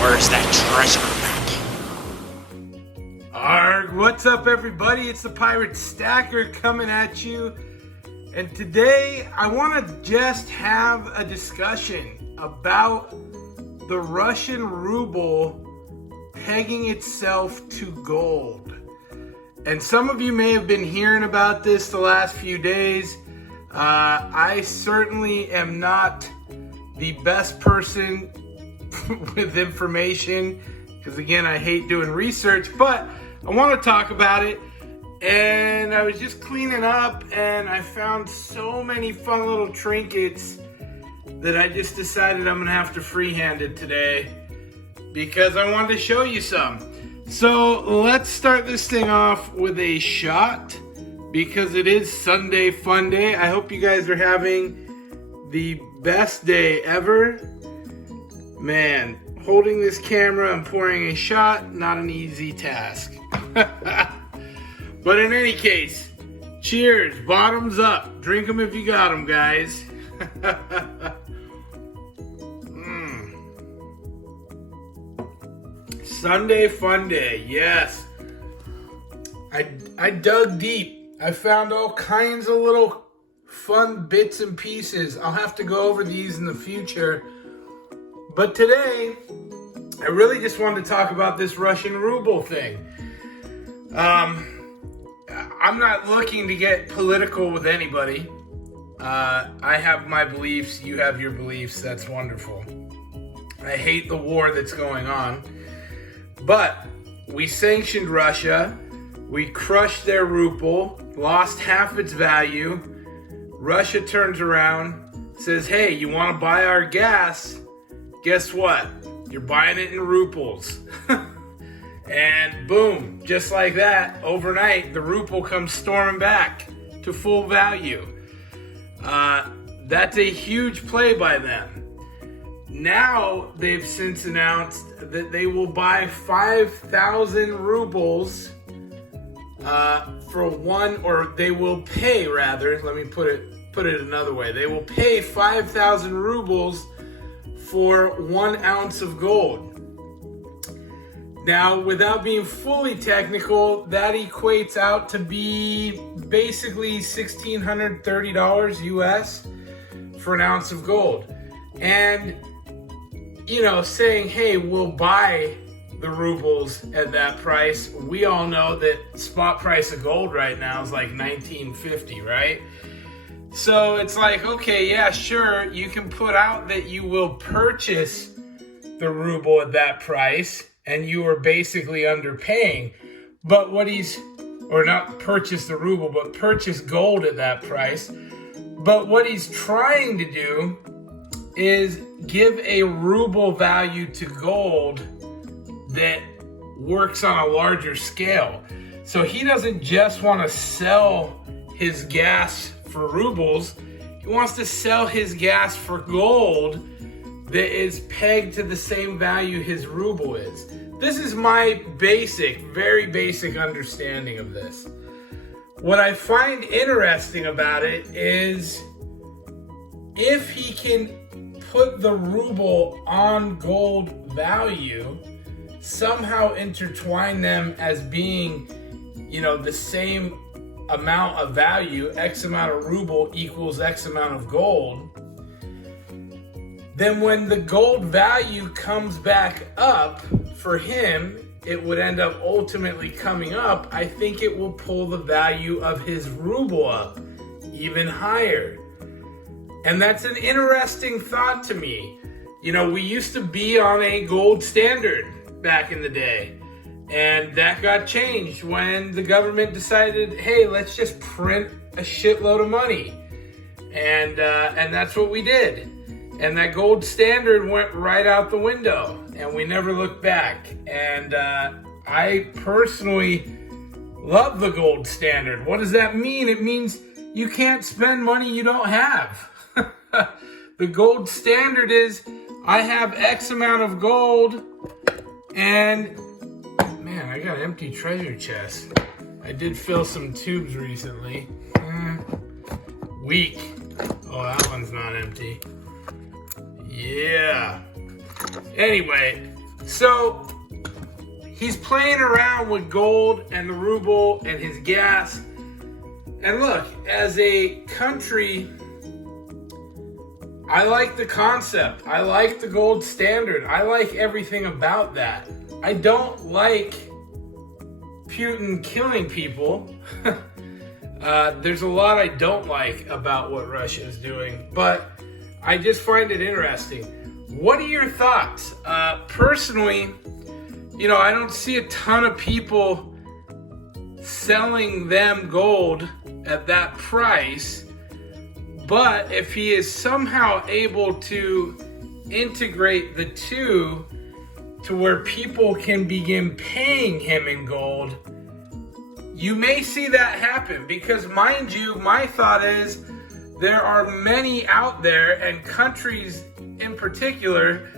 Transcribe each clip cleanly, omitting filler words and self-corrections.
Where's that treasure map? Arg, what's up everybody? It's the Pirate Stacker coming at you. And today I want to just have a discussion about the Russian ruble pegging itself to gold. And some of you may have been hearing about this the last few days. I certainly am not the best person with information because, again, I hate doing research, but I want to talk about it. And I was just cleaning up and I found so many fun little trinkets that I just decided I'm going to have to freehand it today because I wanted to show you some. So let's start this thing off with a shot because it is Sunday Fun Day. I hope you guys are having the best day ever. Man, holding this camera and pouring a shot, not an easy task. But in any case, cheers, bottoms up. Drink them if you got them, guys. Sunday Fun Day, yes. I dug deep. I found all kinds of little fun bits and pieces. I'll have to go over these in the future. But today, I really just wanted to talk about this Russian ruble thing. I'm not looking to get political with anybody. I have my beliefs, you have your beliefs, that's wonderful. I hate the war that's going on. But we sanctioned Russia, we crushed their ruble, lost half its value. Russia turns around, says, hey, you want to buy our gas? Guess what? You're buying it in rubles. And boom, just like that, overnight, the ruble comes storming back to full value. That's a huge play by them. Now, they've since announced that they will buy 5,000 rubles for one, or they will pay, rather, let me put it another way. They will pay 5,000 rubles for 1 ounce of gold. Now, without being fully technical, that equates out to be basically $1,630 US for an ounce of gold. And, you know, saying, hey, we'll buy the rubles at that price. We all know that spot price of gold right now is like $19.50, right? So it's like, okay, yeah, sure, you can put out that you will purchase the ruble at that price, and you are basically underpaying. But or not purchase the ruble, but purchase gold at that price. But what he's trying to do is give a ruble value to gold that works on a larger scale. So he doesn't just want to sell his gas for rubles, he wants to sell his gas for gold that is pegged to the same value his ruble is. This is my very basic understanding of this. What I find interesting about it is if he can put the ruble on gold value, somehow intertwine them as being, you know, the same amount of value, X amount of ruble equals X amount of gold, then when the gold value comes back up for him, it would end up ultimately coming up. I think it will pull the value of his ruble up even higher. And that's an interesting thought to me. You know, we used to be on a gold standard back in the day. And that got changed when the government decided, hey, let's just print a shitload of money. And that's what we did. And that gold standard went right out the window. And we never looked back. And I personally love the gold standard. What does that mean? It means you can't spend money you don't have. The gold standard is I have X amount of gold and man, I got an empty treasure chest. I did fill some tubes recently. Weak. Oh, that one's not empty. Yeah. Anyway, So he's playing around with gold and the ruble and his gas. And look, as a country, I like the concept. I like the gold standard. I like everything about that. I don't like Putin killing people. There's a lot I don't like about what Russia is doing, but I just find it interesting. What are your thoughts? Personally, I don't see a ton of people selling them gold at that price, but if he is somehow able to integrate the two to where people can begin paying him in gold, you may see that happen. Because mind you, my thought is there are many out there, and countries in particular,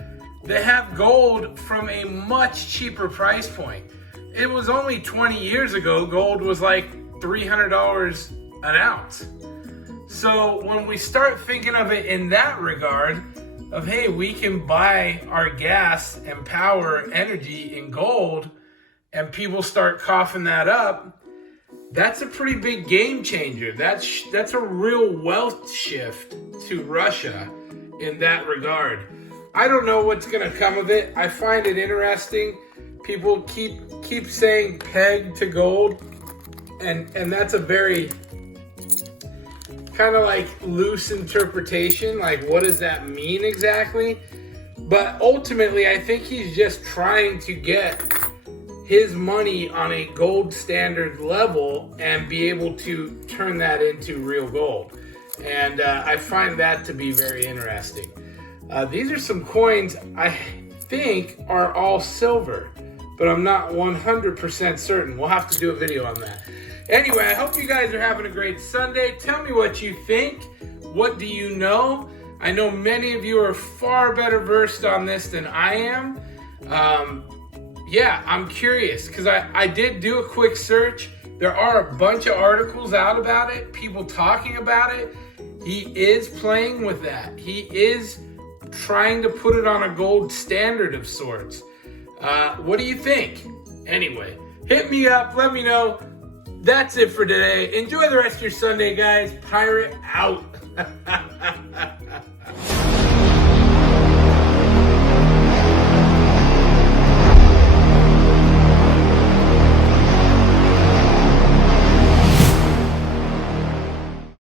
that have gold from a much cheaper price point. It was only 20 years ago, gold was like $300 an ounce. So when we start thinking of it in that regard, of hey, we can buy our gas and power energy in gold, and people start coughing that up, that's a pretty big game changer. That's a real wealth shift to Russia in that regard. I don't know what's gonna come of it. I find it interesting. People keep saying peg to gold, and that's a very kind of like loose interpretation. Like, what does that mean exactly? But ultimately, I think he's just trying to get his money on a gold standard level and be able to turn that into real gold. And I find that to be very interesting. These are some coins I think are all silver, but I'm not 100% certain. We'll have to do a video on that. Anyway, I hope you guys are having a great Sunday. Tell me what you think. What do you know? I know many of you are far better versed on this than I am. Yeah, I'm curious because I did do a quick search. There are a bunch of articles out about it, people talking about it. He is playing with that. He is trying to put it on a gold standard of sorts. What do you think? Anyway, hit me up. Let me know. That's it for today. Enjoy the rest of your Sunday, guys. Pirate out.